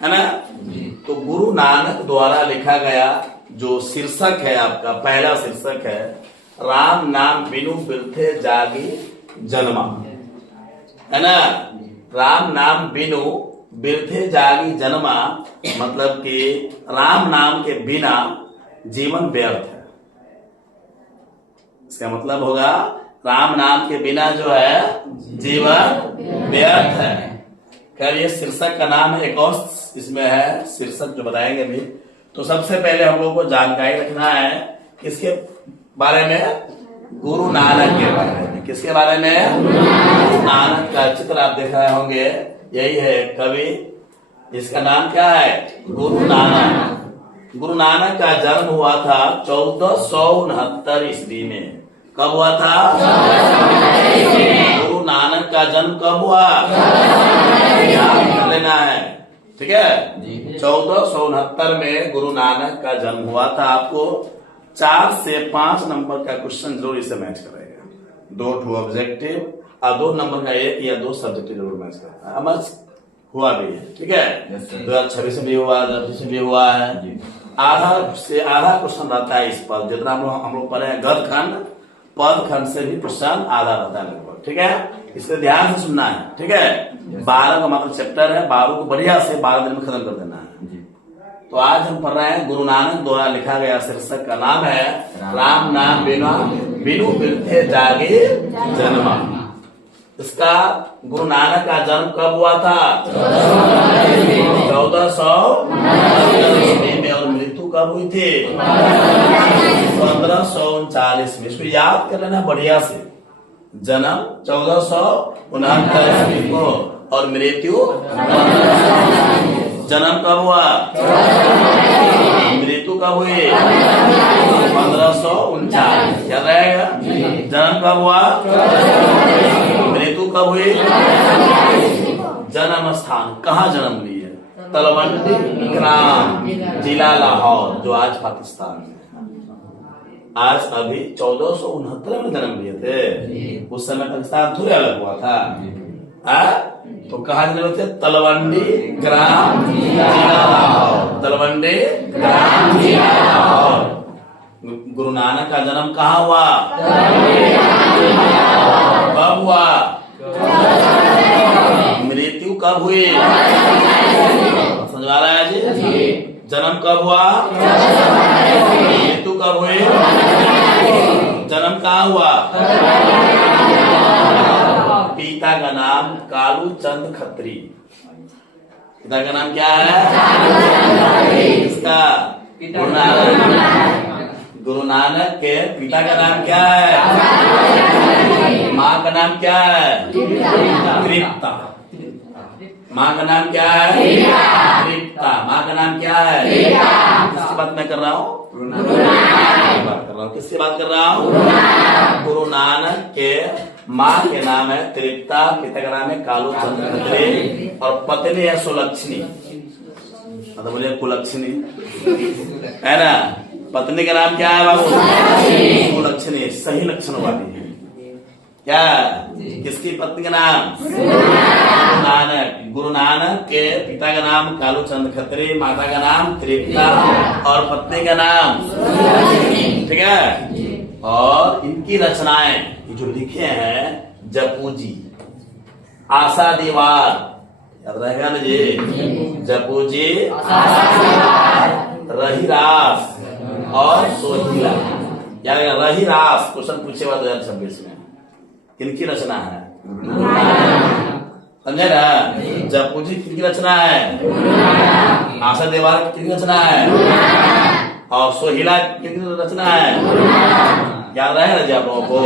है ना। तो गुरु नानक द्वारा लिखा गया जो शीर्षक है, आपका पहला शीर्षक है, राम नाम बिनु बिरथे जागी जन्मा, है ना। राम नाम बिनु बिरथे जागी जन्मा, मतलब कि राम नाम के बिना जीवन व्यर्थ है। इसका मतलब होगा राम नाम के बिना जो है जीवन व्यर्थ है। खैर ये शीर्षक का नाम है, एक और इसमें है शीर्षक जो बताएंगे भी। तो सबसे पहले हम लोग को जानकारी रखना है किसके बारे में, गुरु नानक के बारे में। किसके बारे में? गुरु नानक का चित्र आप देख रहे होंगे, यही है कवि, इसका नाम क्या है? गुरु नानक। गुरु नानक का जन्म हुआ था 1469 ईस्वी में। कब हुआ था? गुरु नानक का जन्म कब हुआ? याद कर लेना है, ठीक है। 1469 में गुरु नानक का जन्म हुआ था। आपको 4 से 5 नंबर का क्वेश्चन जरूर इसे मैच करेगा। 2 ऑब्जेक्टिव और 2 नंबर का 1 या 2 सब्जेक्टिव जरूर मैच करता है। मैच हुआ भी है, ठीक है। 2026 में भी हुआ, 2025 में भी हुआ है। आधा से आधा क्वेश्चन रहता है इस पर, जितना हम लोग पढ़े हैं गद्य खंड, पद खंड से भी क्वेश्चन आधा रहता है लगभग, ठीक है। इसे ध्यान से सुनना है, ठीक है। 12 का मतलब चैप्टर है, 12 को बढ़िया से 12 दिन में खत्म कर देना है। तो आज हम पढ़ रहे हैं गुरु नानक द्वारा लिखा गया शीर्षक का नाम है राम नाम बिनु बिरथे जागे जन्मा। इसका गुरु नानक का जन्म कब हुआ था? 1400 में। और मृत्यु कब हुई थी? 1539 में। इसको याद कर लेना बढ़िया से। जन्म 1469 ईस्वी को और मृत्यु, जन्म कब हुआ? मृत्यु कब हुई? 1539। याद रहेगा? जन्म कब हुआ? मृत्यु कब हुई? जन्म स्थान कहाँ जन्म लिए? तलवंडी ग्राम, जिला लाहौर, जो आज पाकिस्तान में। आज अभी 1469 में जन्म लिए थे। उस समय पाकिस्तान थोड़े अलग हुआ था। तो कहा जन्म थे? तलवंडी ग्राम, जिला लाहौर। तलवंडी ग्राम, जिला लाहौर। गुरु नानक का जन्म कहाँ हुआ? कब हुआ? मृत्यु कब हुई? समझ आ रहा है जी? जन्म कब हुआ? मृत्यु कब हुई? जन्म कहाँ हुआ? पिता का नाम कालू चंद खत्री। पिता का नाम क्या है? इसका गुरु नानक के पिता का नाम क्या है? माँ का नाम क्या है? तृप्ता। माँ का नाम क्या है? तृप्ता। माँ का नाम क्या है? किसकी बात मैं कर रहा हूँ? बात कर रहा हूँ। किसकी बात कर रहा हूँ? गुरु नानक के माँ के नाम है तृप्ता, पिता का नाम है कालू चंद खत्री और पत्नी है सुलक्षणी, मतलब बोलिए कुलक्षणी, है ना। पत्नी का नाम क्या है बाबू? सुलक्षणी। सही लक्षण वाली है क्या? किसकी पत्नी का नाम? गुरु नानक। गुरु नानक के पिता का नाम कालू चंद खत्री, माता का नाम तृप्ता और पत्नी का नाम, ठीक है। और इनकी रचनाएं जो लिखे हैं जपू जी, आशा दीवार, याद रहेगा ना जी? जपू जी, रहीरास और सोहिला। याद रहेगा? रहीरास क्वेश्चन पूछे हुआ 2026 में। किनकी रचना है? समझे ना? जपू जी किनकी रचना है? आशा दीवार किनकी रचना है? और सोहिला किनकी रचना है? याद रहेगा जी आप लोगों को?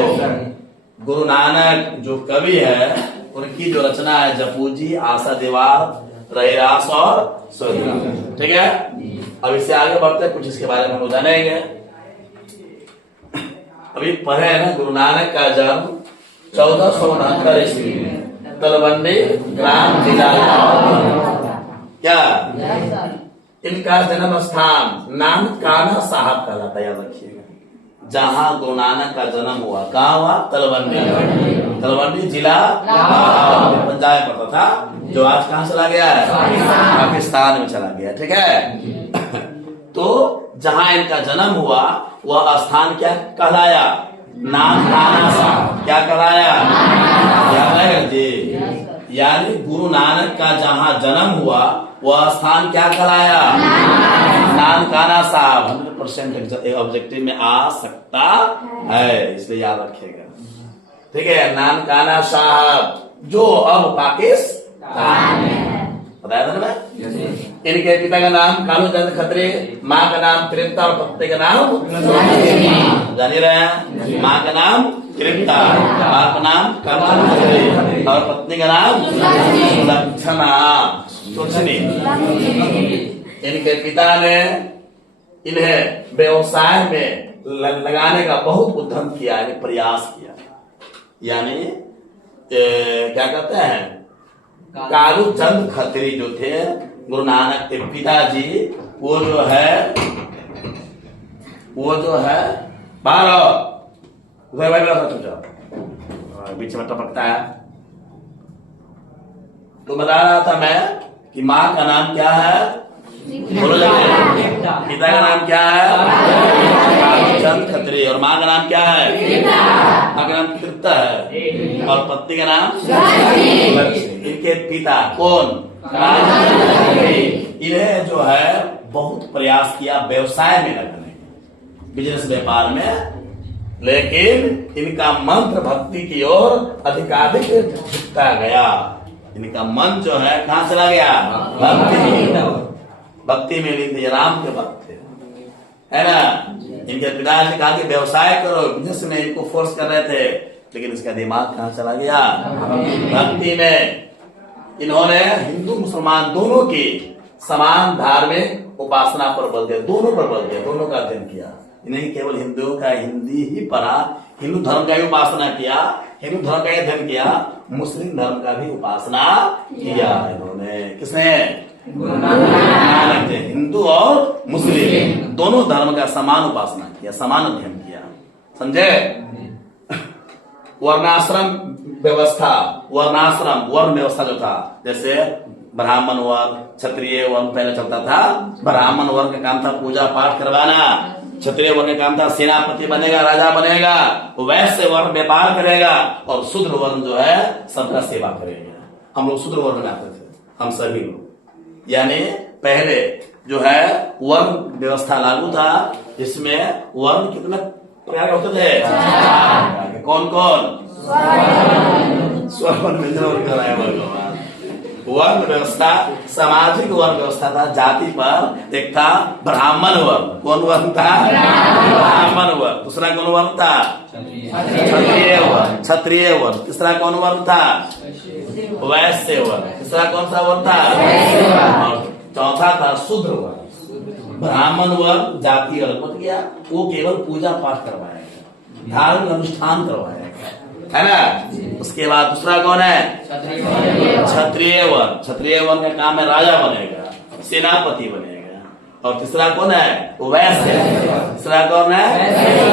गुरु नानक जो कवि है उनकी जो रचना है जपू जी, आशा दीवार, रहीरास और सोहिला, ठीक है। अब इससे आगे बढ़ते कुछ इसके बारे में हम जानेंगे। अभी पढ़े है ना, गुरु नानक का जन्म 1469 ईस्वी में, तलवंडी ग्राम, जिला लाहौर। क्या इनका जन्म स्थान नानकाना साहब कहलाता है, याद रखिएगा। जहाँ गुरु नानक का जन्म हुआ, कहाँ हुआ? तलवंडी। तलवंडी जिला पंजाब पड़ता था, जो आज कहाँ चला गया है? पाकिस्तान। स्थान में चला गया। ठीक है। तो जहां इनका जन्म हुआ वह स्थान क्या कहलाया? नानकाना साहब। क्या कहलाया? याद है जी। यानी गुरु नानक का जहां जन्म हुआ वह स्थान क्या कहलाया? नानकाना साहब। 100% ऑब्जेक्टिव में आ सकता है, इसलिए याद रखिएगा। ठीक है। नानकाना साहब जो अब पाकिस्तान में है। बताया था ना मैं? इनके पिता का नाम कालू चंद खत्री, माँ का नाम तृप्ता और पत्नी का नाम जान ही रहे हैं। माँ का नाम तृप्ता, बाप का नाम कालू खत्री और पत्नी का नाम सुलक्षणा। इनके पिता ने इन्हें व्यवसाय में लगाने का बहुत उद्यम किया, प्रयास किया। यानी क्या कहते हैं, कालू चंद खत्री जो थे गुरु नानक के पिताजी, वो जो है बाहर बीच में टपकता है। तो बता रहा था मैं कि माँ का नाम क्या है? बोलो जल्दी। पिता का नाम क्या है? कालू चंद खत्री। और माँ का नाम क्या है? माँ का नाम तृप्ता है और पत्नी का नाम लक्ष्मी। इनके पिता कौन? इन्हें जो है बहुत प्रयास किया व्यवसाय में लगने, बिजनेस व्यापार में, लेकिन इनका मंत्र भक्ति की ओर अधिकाधिक झुकता गया। इनका मन जो है कहाँ चला गया? भक्ति में लीन थे, राम के भक्त थे, है ना। इनके पिताजी कहा कि व्यवसाय करो, बिजनेस में इनको फोर्स कर रहे थे, लेकिन इसका दिमाग कहाँ चला गया? भक्ति में। इन्होंने हिंदू मुसलमान दोनों की समान धार्मिक उपासना पर बल दिया, दोनों पर बल दिया, दोनों का अध्ययन किया। नहीं केवल हिंदुओं का हिंदी ही पढ़ा, हिंदू धर्म का भी उपासना किया, हिंदू धर्म का अध्ययन किया, मुस्लिम धर्म का भी उपासना किया इन्होंने। किसने? नानक ने। हिंदू और मुस्लिम दोनों धर्म का समान उपासना किया, समान अध्ययन किया। समझे? वर्णाश्रम व्यवस्था, वर्ण व्यवस्था जो था, जैसे ब्राह्मण वर्ण, क्षत्रिय वर्ण पहले चलता था। ब्राह्मण वर्ण का काम था पूजा पाठ करवाना, क्षत्रिय वर्ण का काम था सेनापति बनेगा, राजा बनेगा, वैश्य वर्ण व्यापार करेगा, और शूद्र वर्ण जो है सबका सेवा करेगा। हम लोग शूद्र वर्ण में आते थे, हम सभी लोग। यानी पहले जो है वर्ण व्यवस्था लागू था, जिसमें वर्ण कितने प्रकार के होते थे? कौन कौन? स्वर्ण वर्ण व्यवस्था, सामाजिक वर्ण व्यवस्था था। जाति पर एक था ब्राह्मण वर्ण। कौन वर्ण था? ब्राह्मण वर्ण। दूसरा कौन वर्ण था? क्षत्रिय वर्ण। क्षत्रिय वर्ण। तीसरा कौन वर्ण था? वैश्य वर्ण। तीसरा कौन सा वर्ण था? और चौथा था शूद्र वर्ण। ब्राह्मण वर्ण जाति अलग मत गया, वो केवल पूजा पाठ करवाएगा, धार्मिक अनुष्ठान करवाएगा, है ना। उसके बाद दूसरा कौन है? क्षत्रिय वर्ण। क्षत्रिय वर्ण का काम है राजा बनेगा, सेनापति बनेगा। और तीसरा कौन है? वैश्य। तीसरा कौन है?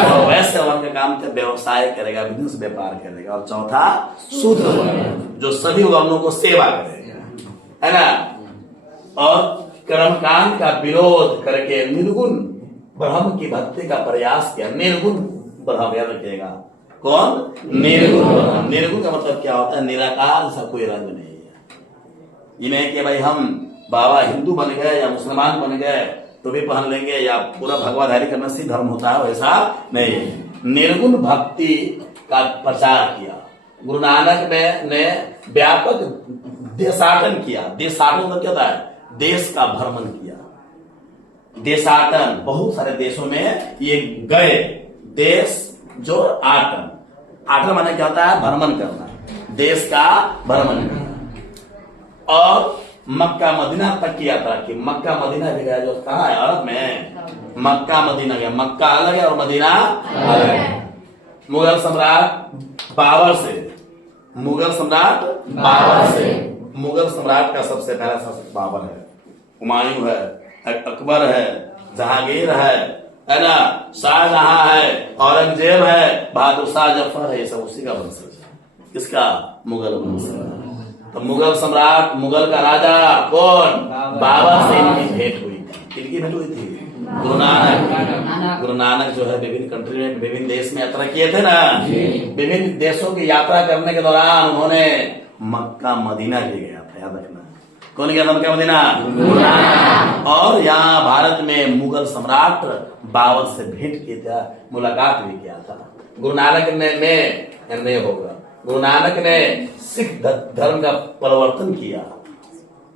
और वैश्य वर्ण का काम है व्यवसाय करेगा, बिजनेस व्यापार करेगा। और चौथा शूद्र वर्ण, जो सभी वर्णों को सेवा करेगा, है ना। और कर्मकांड का विरोध करके निर्गुण ब्रह्म की भक्ति का प्रयास किया। निर्गुण ब्रह्म, याद रखिएगा। कौन? निर्गुण ब्रह्म। निर्गुण का मतलब क्या होता है? निराकार सा कोई रंग नहीं है। ये नहीं कि भाई हम बाबा हिंदू बन गए या मुसलमान बन गए तो भी पहन लेंगे या पूरा भगवाधारी करना से धर्म होता है, वैसा नहीं। निर्गुण भक्ति का प्रचार किया गुरु नानक ने व्यापक देशाटन किया। देशाटन मतलब क्या होता है? देश का भ्रमण किया। देशाटन, बहुत सारे देशों में ये गए। देश जो आटन, आटन माने क्या होता है? भ्रमण करना, देश का भ्रमण करना। और मक्का मदीना तक की यात्रा की। मक्का मदीना भी गया, जो कहाँ है? अरब में। मक्का मदीना गया। मक्का अलग है और मदीना अलग है। मुगल सम्राट बाबर से, मुगल सम्राट बाबर से, मुगल सम्राट का सबसे पहला शासक बाबर है, हुमायूं है, अकबर है, जहांगीर है ना, शाहजहां है, औरंगजेब है, बहादुर शाह जफर है। ये सब उसी का वंशज है। किसका? मुगल वंश। तो मुगल सम्राट, मुगल का राजा कौन? बाबर से इनकी भेंट हुई थी। किनकी भेंट हुई थी? गुरु नानक। गुरु नानक जो है विभिन्न कंट्री में, विभिन्न देश में यात्रा किए थे ना। विभिन्न देशों की यात्रा करने के दौरान उन्होंने मक्का मदीना भी गया था, याद रखना। कौन गया था मक्का मदीना? गुरु नानक। और यहाँ भारत में मुगल सम्राट बाबर से भेंट किया था, मुलाकात भी किया था। गुरु नानक ने नहीं होगा, गुरु नानक ने सिख धर्म का परिवर्तन किया।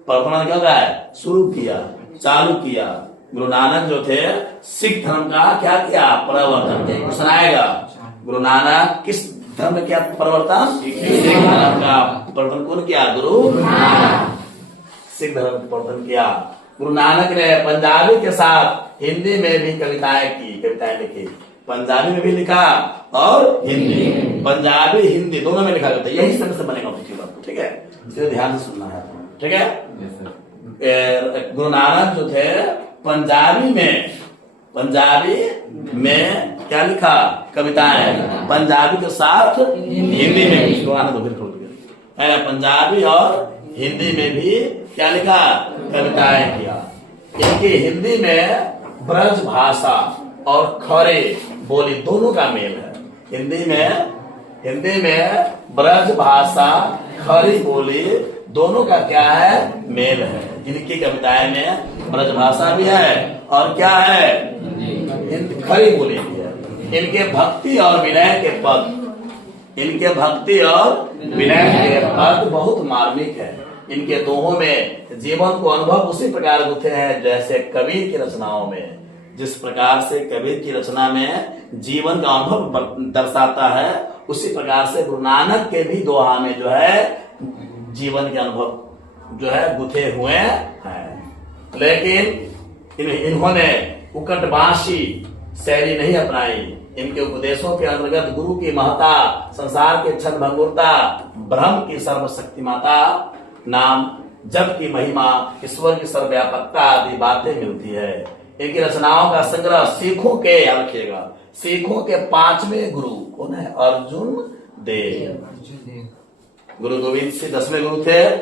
परिवर्तन क्या है? शुरू किया, चालू किया। गुरु नानक जो थे सिख धर्म का क्या किया? परिवर्तन किया। सुनाएगा गुरु नानक किस धर्म में क्या परिवर्तन? सिख धर्म का परिवर्तन कौन किया? गुरु नानक। सिख धर्म का परिवर्तन किया। गुरु नानक ने पंजाबी के साथ हिंदी में भी कविताएं लिखी। पंजाबी में भी लिखा और हिंदी, पंजाबी हिंदी दोनों में लिखा जाता है। यही तरह से बनेगा बात, ठीक है? इसे ध्यान से सुनना है, ठीक है? गुरु नानक जो थे पंजाबी में क्या लिखा? कविताएं। पंजाबी के साथ हिंदी में भी पंजाबी और हिंदी में भी क्या लिखा? कविताएं किया। इनकी हिंदी में ब्रज भाषा और खरे बोली दोनों का मेल है। हिंदी में ब्रज भाषा, खरी बोली दोनों का क्या है? मेल है। इनकी कविताएं में ब्रज भाषा भी है और क्या है? खरी बोली भी है। इनके भक्ति और विनय के पद बहुत मार्मिक है। इनके दोहों में जीवन को अनुभव उसी प्रकार गुथे हैं जैसे कबीर की रचनाओं में। जिस प्रकार से कबीर की रचना में जीवन का अनुभव दर्शाता है, उसी प्रकार से गुरु नानक के भी दोहा में जो है जीवन के अनुभव जो है गुथे हुए हैं। लेकिन इन्होंने उकटबाशी शैली नहीं अपनाई। इनके उपदेशों के अंतर्गत गुरु की महत्ता, संसार के क्षण भंगुरता, ब्रह्म की सर्वशक्तिमाता, नाम जप की महिमा, ईश्वर की सर्वव्यापकता आदि बातें मिलती है। इनकी रचनाओं का संग्रह सिखों के, याद रखिएगा, सिखों के 5वें गुरु कौन है? अर्जुन देव। गुरु गोविंद सिंह 10वें गुरु थे।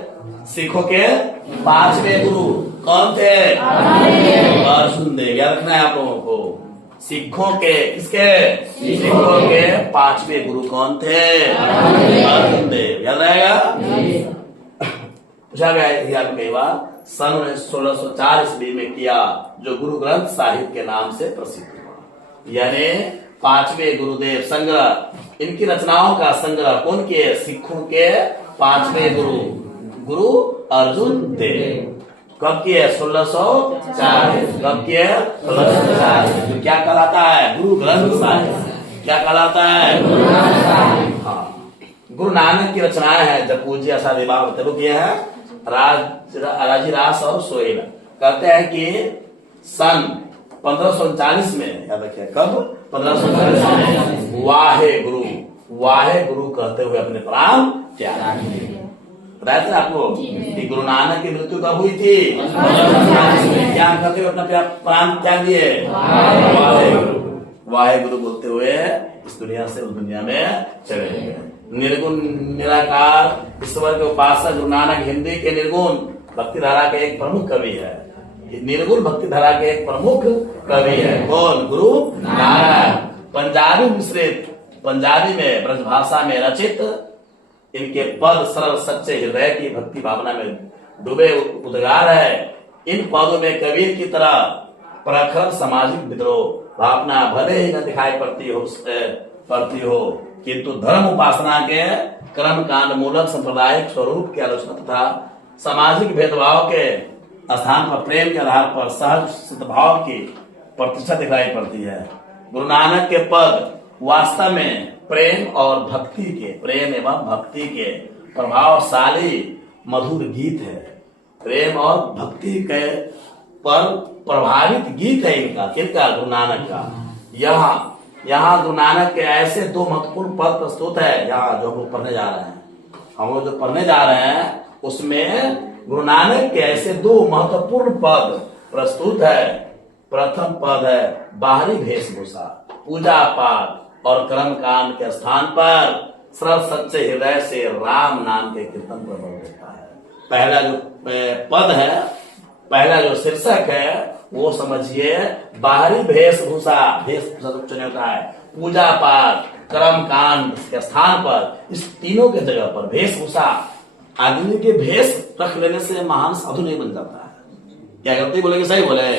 सिखों के 5वें गुरु कौन थे? अर्जुन देव। याद रखना है आप लोगों को। सिखों के किसके? सिखों के 5वें गुरु कौन थे? अर्जुन देव। याद रहेगा? पूछा गया कई बार। सन 1604 ईस्वी में किया, जो गुरु ग्रंथ साहिब के नाम से प्रसिद्ध हुआ। यानी 5वें गुरुदेव संग्रह, इनकी रचनाओं का संग्रह कौन किए? सिखों के 5वें गुरु अर्जुन देव। कब किए? 1640। कब किए? 1640। क्या कहलाता है? गुरु ग्रंथ साहिब। क्या कहलाता है? गुरु ग्रंथ साहिब। हाँ, गुरु नानक की रचनाएं हैं। जब पूज्य आचार्य बाबा किए हैं राजी रास और सोहेल, कहते हैं कि सन 1539 में, याद रखिए कब? 1539 में वाहे गुरु कहते हुए अपने प्राण त्याग किए। बताया था आपको कि गुरु नानक की मृत्यु कब हुई थी? 1539 में। क्या कहते हुए अपना प्राण त्याग दिए? वाहे गुरु बोलते हुए इस दुनिया से उस दुनिया में चले गए। निर्गुण निराकार ईश्वर के उपासक गुरु नानक हिंदी के निर्गुण भक्ति धारा के एक प्रमुख कवि है। निर्गुण भक्ति धारा के एक प्रमुख कवि है। कौन? गुरु नानक। पंजाबी मिश्रित, पंजाबी में ब्रज भाषा में रचित इनके पद सरल सच्चे हृदय की भक्ति भावना में डूबे उद्गार है। इन पदों में कबीर की तरह प्रखर सामाजिक विद्रोह भावना भले ही न दिखाई पड़ती हो, किंतु धर्म उपासना के कर्म कांड मूलक सांप्रदायिक स्वरूप की आलोचना तथा सामाजिक भेदभाव के स्थान पर प्रेम के आधार पर सहज सद्भाव की प्रतिष्ठा दिखाई पड़ती है। गुरु नानक के पद वास्तव में प्रेम एवं भक्ति के प्रभावशाली मधुर गीत है। प्रेम और भक्ति के पर प्रभावित गीत है किनका? गुरु नानक का। यहाँ गुरु नानक के ऐसे 2 महत्वपूर्ण पद प्रस्तुत है। यहाँ जो हम लोग पढ़ने जा रहे हैं उसमें गुरु नानक के ऐसे 2 महत्वपूर्ण पद प्रस्तुत है। प्रथम पद है बाहरी वेशभूषा, पूजा पाठ और कर्म कांड के स्थान पर सरल सच्चे हृदय से राम नाम के कीर्तन पर बल देता है। पहला जो पद है, पहला जो शीर्षक है, वो समझिए बाहरी वेशभूषा, वेशभूषा चुने होता है, पूजा पाठ, कर्म कांड के स्थान पर, इस तीनों के जगह पर वेशभूषा, आदमी के भेष रख लेने से महान साधु नहीं बन जाता है। क्या गलती बोलेंगे, सही बोले?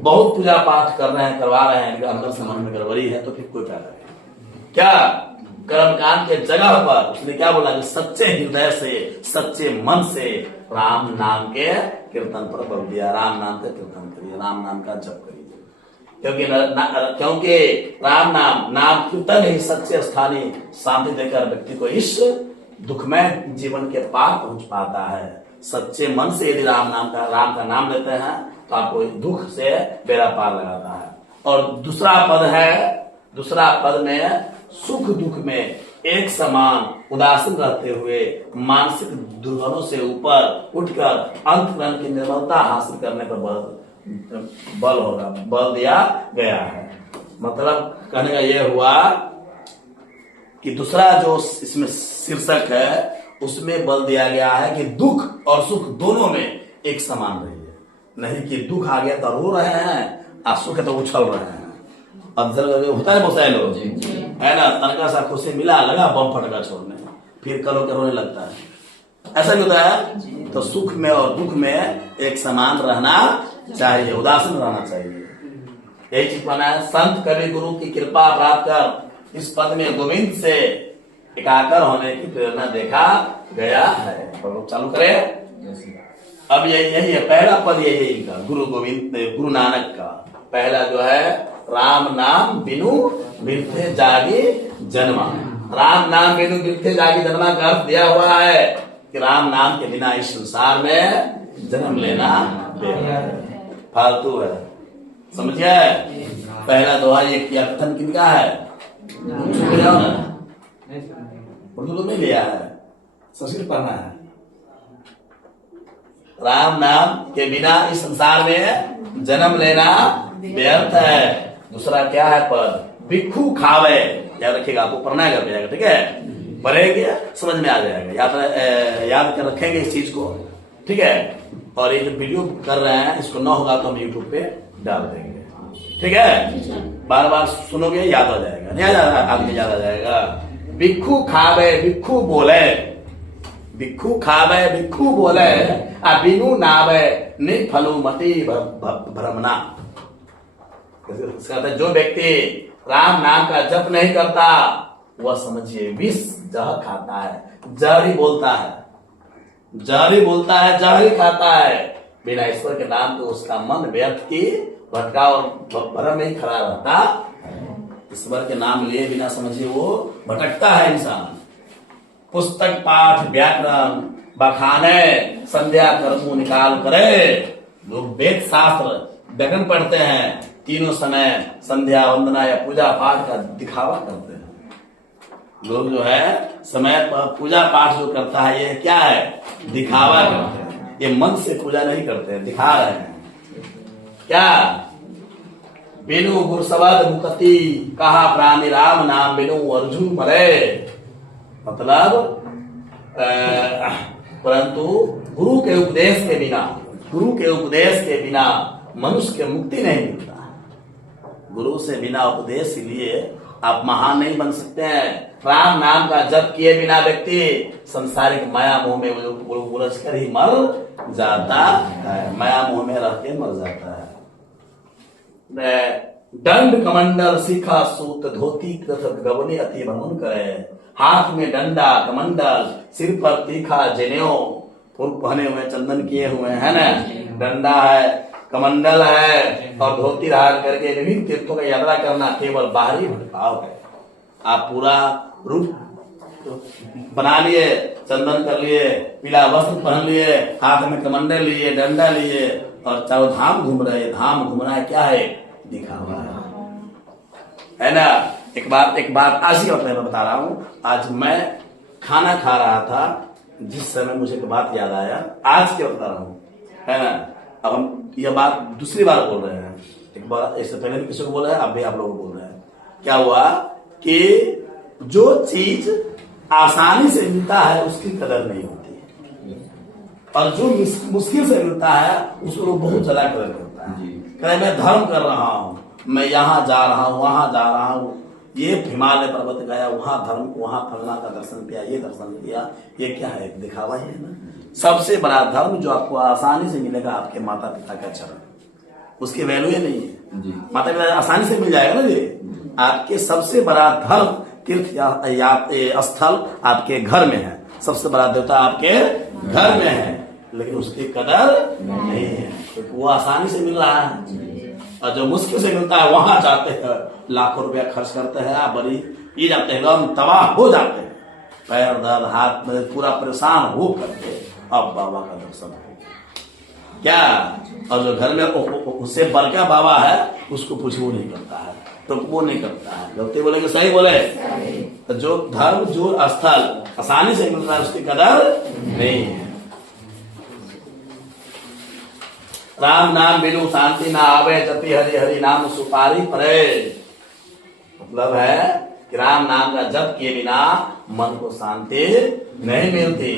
बहुत पूजा पाठ कर रहे हैं, करवा रहे हैं, अंदर से मन में गड़बड़ी है, तो फिर कोई फायदा नहीं। क्या कर्मकांड के जगह पर उसने क्या बोला कि सच्चे हृदय से, सच्चे मन से राम नाम के कीर्तन पर बल दिया। राम नाम का कीर्तन करिए, राम नाम का जप करिए, क्योंकि राम नाम कीर्तन ही सच्चे स्थानीय शांति देकर व्यक्ति को इस दुखमय जीवन के पार पहुंच पाता है। सच्चे मन से यदि राम का नाम लेते हैं तो आपको दुख से बेड़ा पार लगाता है। और दूसरा पद है, दूसरा पद में सुख दुख में एक समान उदासीन रहते हुए मानसिक दुर्गुणों से ऊपर उठकर अंतःकरण की निर्मलता हासिल करने पर बल दिया गया है। मतलब कहने का यह हुआ कि दूसरा जो इसमें शीर्षक है उसमें बल दिया गया है कि दुख और सुख दोनों में एक समान रहिए, नहीं कि दुख आ गया तो रो रहे हैं और सुख है तो उछल रहे हैं। अब होता है बहुत सारे लोग, है ना, तनका सा खुशी मिला, लगा बम फटका छोड़ने, फिर कल होकर रोने लगता है। ऐसा नहीं होता है। तो सुख में और दुख में एक समान रहना चाहिए, उदासीन रहना चाहिए, यही चीज माना है। संत कवि गुरु की कृपा प्राप्त कर इस पद में गोविंद से एकाकर होने की प्रेरणा देखा गया है। तो चालू करें। अब यही है पहला पद, यही इनका गुरु गोविंद गुरु नानक का पहला जो है, राम नाम बिनु बिरथे जागी जन्मा। राम नाम बिनु बिरथे जागी जन्मा का अर्थ दिया हुआ है कि राम नाम के बिना इस संसार में जन्म लेना फालतू है। समझिए? पहला दोहा ये किया कथन किनका है? उर्दू में लिया है, संस्कृत पढ़ना है। राम नाम के बिना इस संसार में जन्म लेना व्यर्थ है। दूसरा क्या है पद? भिक्षु खावे। याद रखिएगा, आपको पढ़ना है, कर जाएगा, ठीक है? पढ़ेंगे समझ में आ जाएगा, याद कर रखेंगे इस चीज को, ठीक है? और ये जो वीडियो कर रहे हैं इसको न होगा तो हम यूट्यूब पे डाल देंगे, ठीक है? बार बार सुनोगे याद आ जाएगा, नहीं आदमी याद आ जाएगा। भिक्षु खावे, भिक्षु बोले, भिक्षु खावे, भिक्षु बोले, बिनु नावे निफलु मति भ्रमना। जो व्यक्ति राम नाम का जप नहीं करता वह समझिए विष जहर खाता है, जहर ही बोलता है, जहर ही बोलता है, जहर ही खाता है। बिना ईश्वर के नाम तो उसका मन व्यर्थ की भटका और भ्रम में ही खड़ा रहता। ईश्वर के नाम लिए बिना समझिए वो भटकता है इंसान। पुस्तक पाठ व्याकरण बखाने संध्या कर्मों निकाल करे। लोग वेद शास्त्र व्याकरण पढ़ते हैं, तीनों समय संध्या वंदना या पूजा पाठ का दिखावा करते हैं। लोग जो है समय पर पूजा पाठ जो करता है ये क्या है? दिखावा करते हैं। ये मन से पूजा नहीं करते हैं, दिखा रहे हैं। क्या? बिनु गुरसवद मुक्ति कहा प्राणी राम नाम बिनु अर्जुन मरे। मतलब परंतु गुरु के उपदेश के बिना, गुरु के उपदेश के बिना मनुष्य के मुक्ति नहीं मिलता। गुरु से बिना उपदेश लिए आप महान नहीं बन सकते हैं। राम नाम का जप किए बिना व्यक्ति संसारिक माया मोह में उलझ कर ही मर जाता है, माया मोह में रह के मर जाता है। दंड कमंडल शिखा सूत धोती गवनी अति भ्रमण करे। हाथ में डंडा कमंडल, सिर पर तीखा जनेऊ, फूल पहने हुए, चंदन किए हुए है ना, डंडा है, कमंडल है और धोती धारण करके विभिन्न तीर्थों का यात्रा करना केवल बाहरी भटकाव है। आप पूरा रूप बना लिए, चंदन कर लिए, पीला वस्त्र पहन लिए, हाथ में कमंडल लिए, डंडा लिए और चारों धाम घूम रहे। धाम घूमना है क्या है? दिखावा है ना। एक बात आज ही मैं बता रहा हूँ। आज मैं खाना खा रहा था, जिस समय मुझे एक बात याद आया, आज क्या बता रहा हूँ, है ना। अब हम यह बात दूसरी बार बोल रहे हैं, एक बार इससे पहले भी किसी को बोला है, अब भी आप लोग बोल रहे हैं। क्या हुआ कि जो चीज आसानी से मिलता है उसकी कदर नहीं होती और जो मुश्किल से मिलता है उसको लोग बहुत ज्यादा कदर करता है। कहे मैं धर्म कर रहा हूँ, मैं यहाँ जा रहा हूँ, वहां जा रहा हूँ, ये हिमालय पर्वत गया, वहां धर्म, वहां फलना का दर्शन किया, ये दर्शन किया, ये क्या है? दिखावा ही है ना। सबसे बड़ा धर्म जो आपको आसानी से मिलेगा आपके माता पिता का चरण, उसकी वैल्यू ही नहीं है। माता पिता आसानी से मिल जाएगा ना जी। आपके सबसे बड़ा धर्म तीर्थ या स्थल आपके घर में है, सबसे बड़ा देवता आपके घर में है, लेकिन उसकी कदर नहीं है क्योंकि वो आसानी से मिल रहा है। और जो मुश्किल से मिलता है वहां जाते हैं, लाखों रुपया खर्च करते हैं, बड़ी ये जाते हैं, एकदम तबाह हो जाते हैं, पैर दर्द, हाथ में पूरा परेशान हो करके अब बाबा का दर्शन हो क्या। और जो घर में उससे बड़का बाबा है उसको कुछ वो नहीं करता है, तो वो नहीं करता है। गलती बोले कि सही बोले? तो जो धर्म, जो स्थल आसानी से मिल रहा है उसकी कदर नहीं है। राम नाम बिनु शांति ना आवे, जपी हरि हरि नाम सुपारी परे। मतलब है कि राम नाम का जप किए बिना मन को शांति नहीं मिलती।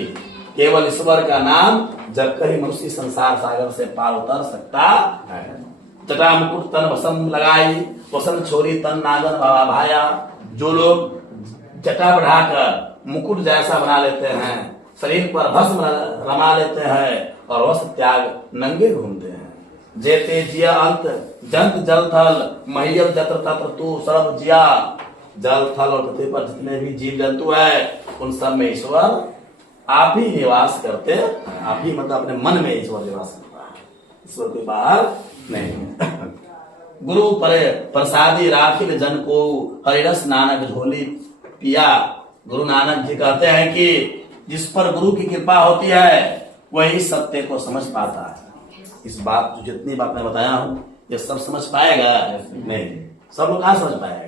केवल ईश्वर का नाम जप कर ही मनुष्य संसार सागर से पार उतर सकता है। जटा मुकुट तन भस्म लगाई, वसन छोरी तन नागन बाबा भाया। जो लोग जटा बढ़ाकर मुकुट जैसा बना लेते हैं, शरीर पर भस्म रमा लेते हैं और वस्त्र त्याग नंगे घूमते हैं। जेते जिया अंत जंत जल थल, महियल जत्र तत्र तू सर्व जिया। जल थल और पृथ्वी पर जितने भी जीव जंतु है उन सब में ईश्वर आप ही निवास करते, आप ही मतलब अपने मन में ईश्वर निवास करता है, ईश्वर के बाहर नहीं। गुरु परे प्रसादी राखिल जन को, हरिरस नानक झोली पिया। गुरु नानक जी कहते हैं कि जिस पर गुरु की कृपा होती है वही सत्य को समझ पाता है। इस बात जो जितनी बात मैं बताया हूँ ये सब समझ पाएगा नहीं, सब लोग कहाँ समझ पाएगा?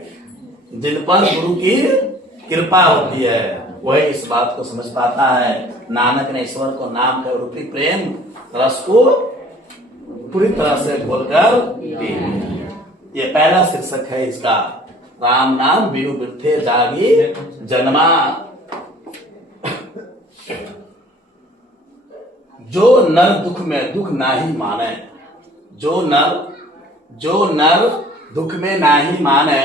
जिन पर गुरु की कृपा होती है वही इस बात को समझ पाता है। नानक ने ईश्वर को नाम का रूपी प्रेम रस को पूरी तरह से घोलकर पी। ये पहला शीर्षक है इसका, राम नाम बिनु बिरथे जागी जन्मा। जो नर दुख में दुख नाही माने, जो नर दुख में नाही माने,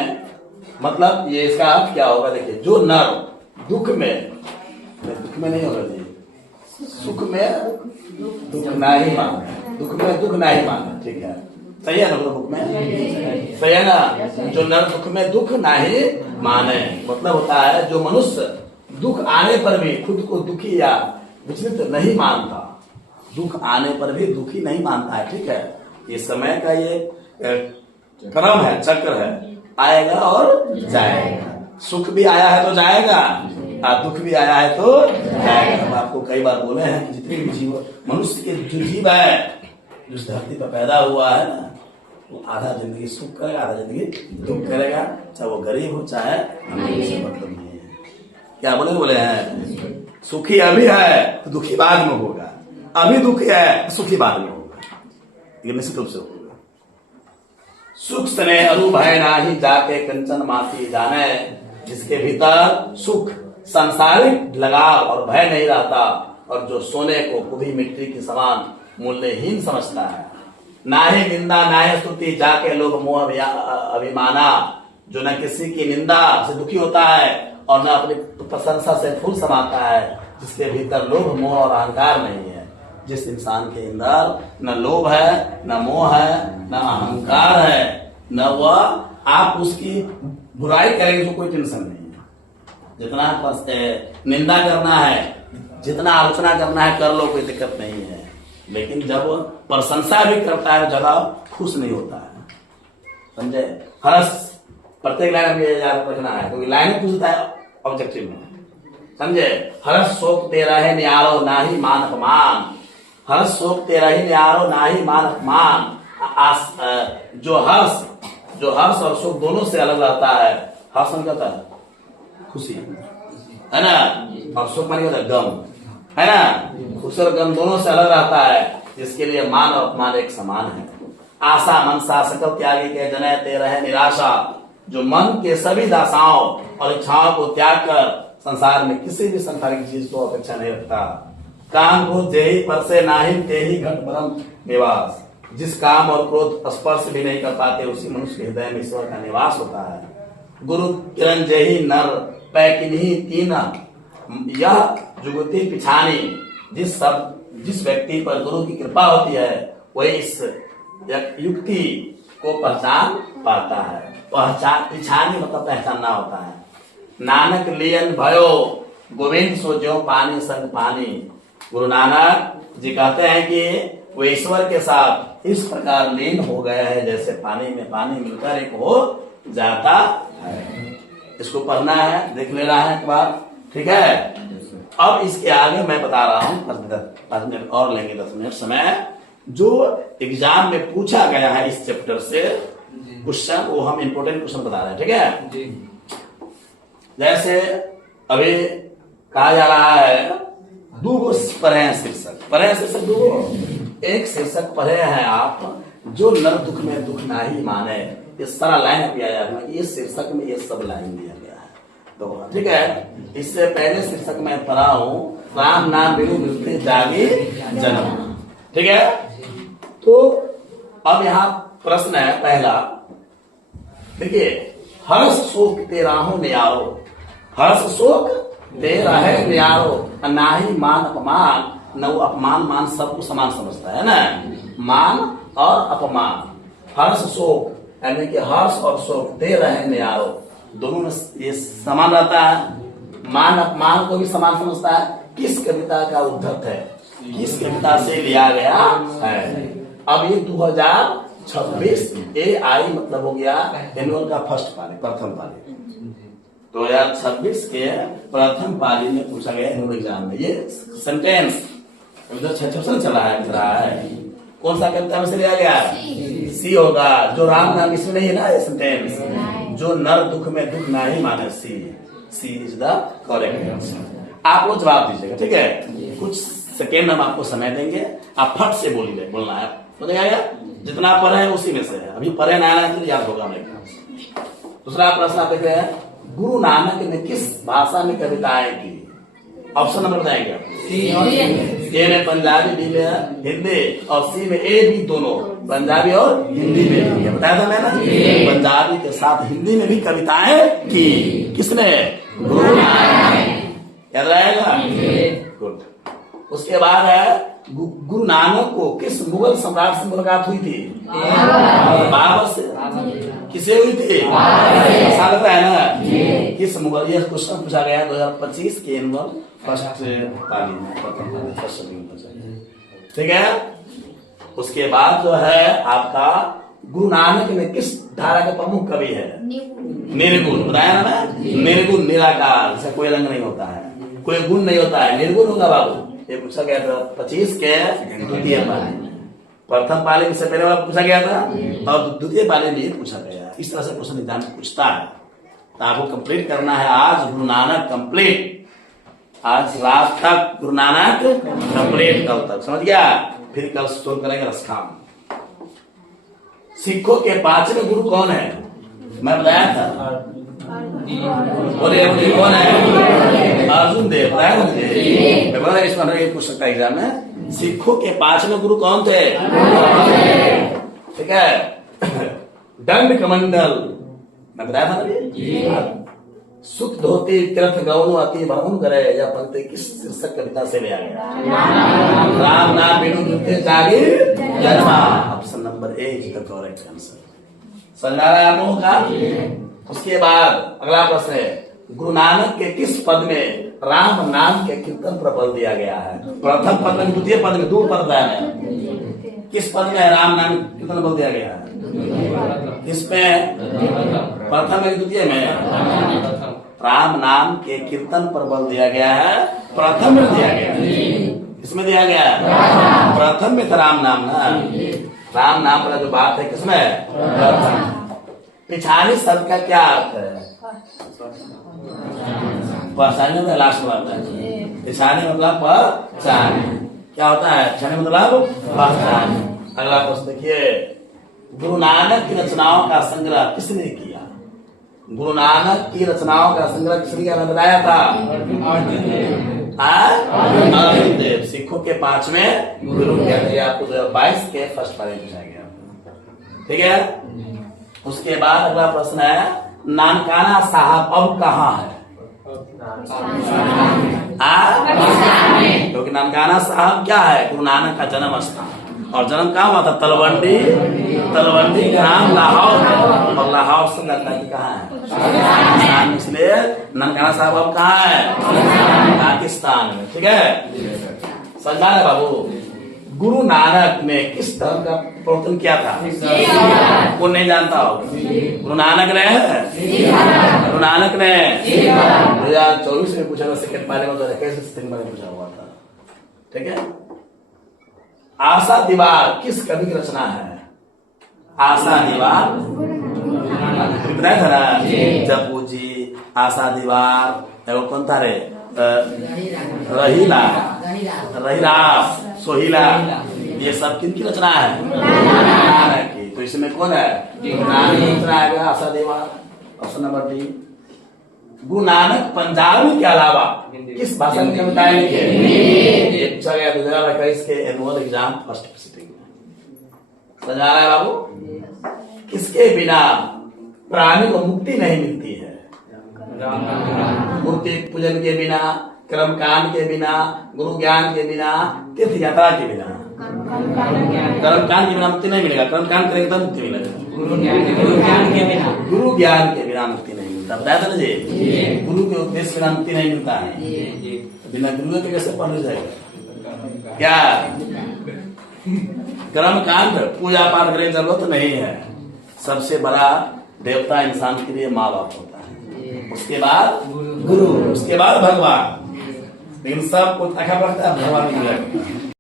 मतलब ये इसका अर्थ क्या होगा? देखिए, जो नर दुख में नहीं होगा जी, सुख में दुख नहीं माने, दुख में दुख नहीं माने, ठीक है, सही है ना? दुख में सही है ना? जो नर दुख में दुख नहीं माने मतलब होता है जो मनुष्य दुख आने पर भी खुद को दुखी या विचलित नहीं मानता, दुख आने पर भी दुखी नहीं मानता है, ठीक है। ये समय का ये क्रम है, चक्र है, आएगा और जाएगा। सुख भी आया है तो जाएगा, दुख भी आया है तो जाएगा। हम आपको कई बार बोले हैं कि जितने भी जीव, मनुष्य के जो जीव है जिस धरती पर पैदा हुआ है ना, वो आधा जिंदगी सुख करेगा, आधा जिंदगी दुख करेगा, चाहे वो गरीब हो चाहे अमीर, से मतलब नहीं है। क्या बोले हैं? सुखी अभी है तो दुखी बाद में होगा, अभी दुखी है तो सुखी बाद में होगा, ये निश्चित रूप से होगा। सुख सने अरु भय नाही, जाके कंचन माती जाने। जिसके भीतर सुख, सांसारिक लगाव और भय नहीं रहता, और जो सोने को कभी मिट्टी के समान मूल्यहीन समझता है, ना ही निंदा ना ही स्तुति, जाके लोग मोह अभिमाना। जो न किसी की निंदा से दुखी होता है और न अपनी प्रशंसा से फूल समाता है, जिसके भीतर लोभ मोह और अहंकार नहीं है। जिस इंसान के अंदर न लोभ है, न मोह है, न अहंकार है, न वह आप उसकी बुराई करेंगे तो कोई टेंशन नहीं है। जितना निंदा करना है, जितना आलोचना करना है कर लो, कोई दिक्कत नहीं है। लेकिन जब प्रशंसा भी करता है ज्यादा खुश नहीं होता है, समझे? हर्ष प्रत्येक लाइन में याद रखना है, क्योंकि लाइन पूछता है ऑब्जेक्टिव में, समझे? हर्ष शोक तेरा है न्यारो ना ही मान अपमान, हर्ष शोक तेरा ही न्यारो ना ही मान अपमान। जो हर्ष और शोक दोनों से अलग रहता है। हर्ष मन कहता है खुशी, है ना, और शोक मन कहता है गम, है ना। खुशी और गम दोनों से अलग रहता है, जिसके लिए मान और अपमान एक समान है। आशा मनसा सकल त्यागी के जने ते रहे निराशा। जो मन के सभी दासाओं और इच्छाओं को त्याग कर संसार में किसी भी संसारिक चीज को अपेक्षा नहीं रखता, काम क्रोध जेहि परसे नाहि तेहि घट परम निवास। जिस काम और क्रोध स्पर्श भी नहीं कर पाते उसी मनुष्य के हृदय में ईश्वर का निवास होता है। गुरु किरण जेहि नर पैकिन्ही तीना, यह जुगति पिछानी। जिस व्यक्ति पर गुरु की कृपा होती है वही इस युक्ति को पहचान पाता है। पिछानी मतलब पहचानना होता है। नानक लियन भयो गोविंद सो ज्यों पानी संग पानी। गुरु नानक जी कहते हैं कि वो ईश्वर के साथ इस प्रकार लीन हो गया है जैसे पानी में पानी मिलकर एक हो जाता है। इसको पढ़ना है, देख लेना है एक बार, ठीक है। अब इसके आगे मैं बता रहा हूं 5 मिनट और लेंगे, 10 मिनट समय। जो एग्जाम में पूछा गया है इस चैप्टर से क्वेश्चन, वो हम इंपोर्टेंट क्वेश्चन बता रहे हैं, ठीक है। जैसे अभी कहा जा रहा है दो पढ़े शीर्षक दो। एक शीर्षक पढ़े हैं आप, जो नर दुख में दुख नाही माने। ये सारा लाइन किया जाता है, इस शीर्षक में ये सब लाइन दिया गया है। तो ठीक है, इससे पहले शीर्षक में पढ़ा हूं राम नाम बिनु मिलते जागे जन्म, ठीक है। तो अब यहाँ प्रश्न है पहला, देखिए, हर्ष शोक तेराहो न्यारो। हर्ष शोक तेरा है न्यारो, नाही मान अपमान। न वो अपमान मान सबको समान समझता है ना, मान और अपमान। हर्ष शोक यानी कि हर्ष और शोक दे रहे न्यारो, दोनों में ये समान रहता है। मान अपमान को भी समान समझता है। किस कविता का उद्धत है, किस कविता से लिया गया है। अब ये 2026 AI मतलब हो गया एनुअल का फर्स्ट पाली, प्रथम पाली। 2026 के प्रथम पाली में पूछा गया एनुअल एग्जाम में। ये सेंटेंस सेक्शन चला है, कौन सा कविता में से लिया गया है? सी होगा। जो राम नाम इसमें नहीं है ना, ये सेंटेंस, जो नर दुख में दुख नहीं माने, सी इज द करेक्ट आंसर। आप लोग जवाब दीजिएगा, ठीक है। कुछ सेकेंड हम आपको समय देंगे, आप फट से बोलिए, बोलना है, समझ आएगा। जितना पढ़े है उसी में से है, अभी पढ़े ना आना तो याद होगा हमें। दूसरा प्रश्न आप देख रहे हैं, गुरु नानक ने किस भाषा में कविताएं की? ऑप्शन नंबर बताएंगे आप। ए में पंजाबी, बी में हिंदी और सी में ए बी दोनों पंजाबी और हिंदी में की। बताया था मैंने, पंजाबी के साथ हिंदी में भी कविताएं की। किसने? गुरु नानक। याद रहेगा? गुड। उसके बाद है गुरु नानक को किस मुगल सम्राट से मुलाकात हुई थी? बाबर से। किसे हुई थी? लगता है ना, किस मुगल? ये क्वेश्चन पूछा गया 2025 के एनुअल फर्स्ट पाली में, ठीक है। उसके बाद जो है आपका गुरु नानक में किस धारा के प्रमुख कवि है? निर्गुण। बताया ना मैं, निर्गुण निराकार, जिसका कोई रंग नहीं होता है, कोई गुण नहीं होता है, निर्गुण होगा बाबू। ये पूछा गया था 25 के द्वितीय पाली। प्रथम पाली से पहले वाला पूछा गया था और द्वितीय पाली में ये पूछा गया। इस तरह से क्वेश्चन एग्जाम पूछता है। तो आपको कंप्लीट करना है आज गुरु नानक कंप्लीट, आज रात तक गुरु नानक कंप्लीट, कल तक, समझ गया। फिर कल शुरू करेंगे रसखान। सिखों के 5वें गुरु कौन है? मैं बताया था, बोले कौन है? अर्जुन देव। बताया मुझे, इसमें पूछ सकता है एग्जाम में। सिखों के 5वें गुरु कौन थे? ठीक है। दंड कमंडल मैं बताया था ना। सुख धोती तीर्थ गौन अति भ्रमण करे, या पंक्ति किस शीर्षक कविता से लिया गया? राम नाम बिनु दुखे जागे जन्मा। Option number A is the correct answer. समझ आ रहा है आप लोगों का? उसके बाद अगला प्रश्न है, गुरु नानक के किस पद में राम नाम के कीर्तन पर बल दिया गया है? प्रथम पद में, द्वितीय पद में, 2 पद है। किस पद में राम नाम कीर्तन बल दिया गया है? इसमें प्रथम में, द्वितीय में? राम नाम के कीर्तन पर बल दिया गया है, प्रथम में दिया गया है। किसमें दिया गया है? प्रथम में था राम नाम ना। राम नाम का जो बात है किसमें? प्रथम। पिछाड़ी शब्द का क्या अर्थ है? पहचाने में लास्ट बात है। पिछाड़ी मतलब पहचान। क्या होता है? पिछाड़ी मतलब पहचान। अगला प्रश्न देखिए, गुरु नानक की रचनाओं का संग्रह किसने किया? गुरु नानक की रचनाओं का संग्रह किसने किया? मैं बताया था, अवधूत देव। सिखों के 5वें गुरु कह दिए आपको 2022 के फर्स्ट पारे पूछा गया। ठीक है, उसके बाद अगला प्रश्न है नानकाना साहब अब कहाँ है? क्योंकि नानकाना साहब क्या है? गुरु नानक का जन्म स्थान, और जन्म कहाँ हुआ था? तलवंडी। तलवंडी का नाम लाहौर है, और लाहौर से कहाँ है? पाकिस्तान में। इसलिए नानकाना साहब अब कहाँ है? पाकिस्तान में। ठीक है, समझा है बाबू? गुरु नानक ने किस धर्म का प्रवर्तन किया था? कौन नहीं जानता हो? गुरु नानक ने 2024 में पूछा था, सेकंड पहले में 2021 में पूछा हुआ था। ठीक है, आशा दीवार किस कवि की रचना है? आशा दीवार बताया था ना, जप्पू जी, आशा दीवार, एवं कौन था रे? रहीला, सोहिला, ये सब किनकी रचना है? नानक की। तो इसमें कौन है? नानक की रचना है आशा दीवार। Option number D. Guru Nanak Punjabi के अलावा किस भाषा में कविताएं लिखे? ये पूछा गया 2021 के एनुअल एग्जाम फर्स्ट सिटिंग में। समझ आ रहा है बाबू? किसके बिना प्राणी को मुक्ति नहीं मिलती है? मूर्ति पूजन के बिना, कर्मकांड के बिना, गुरु ज्ञान के बिना, तीर्थ यात्रा के बिना। कर्मकांड के बिना मुक्ति नहीं मिलेगा, कर्मकांड करेंगे तब मुक्ति मिलेगा। गुरु ज्ञान के बिना मुक्ति नहीं मिलता। बताया था ना जी, गुरु के उपदेश के बिना मुक्ति नहीं मिलता है। बिना गुरु के कैसे पढ़ जाएगा? क्या कर्मकांड पूजा पाठ करने की जरूरत नहीं है। सबसे बड़ा देवता इंसान के लिए माँ बाप होता है, उसके बाद गुरु, उसके बाद भगवान। लेकिन सब कुछ रखता है भगवान की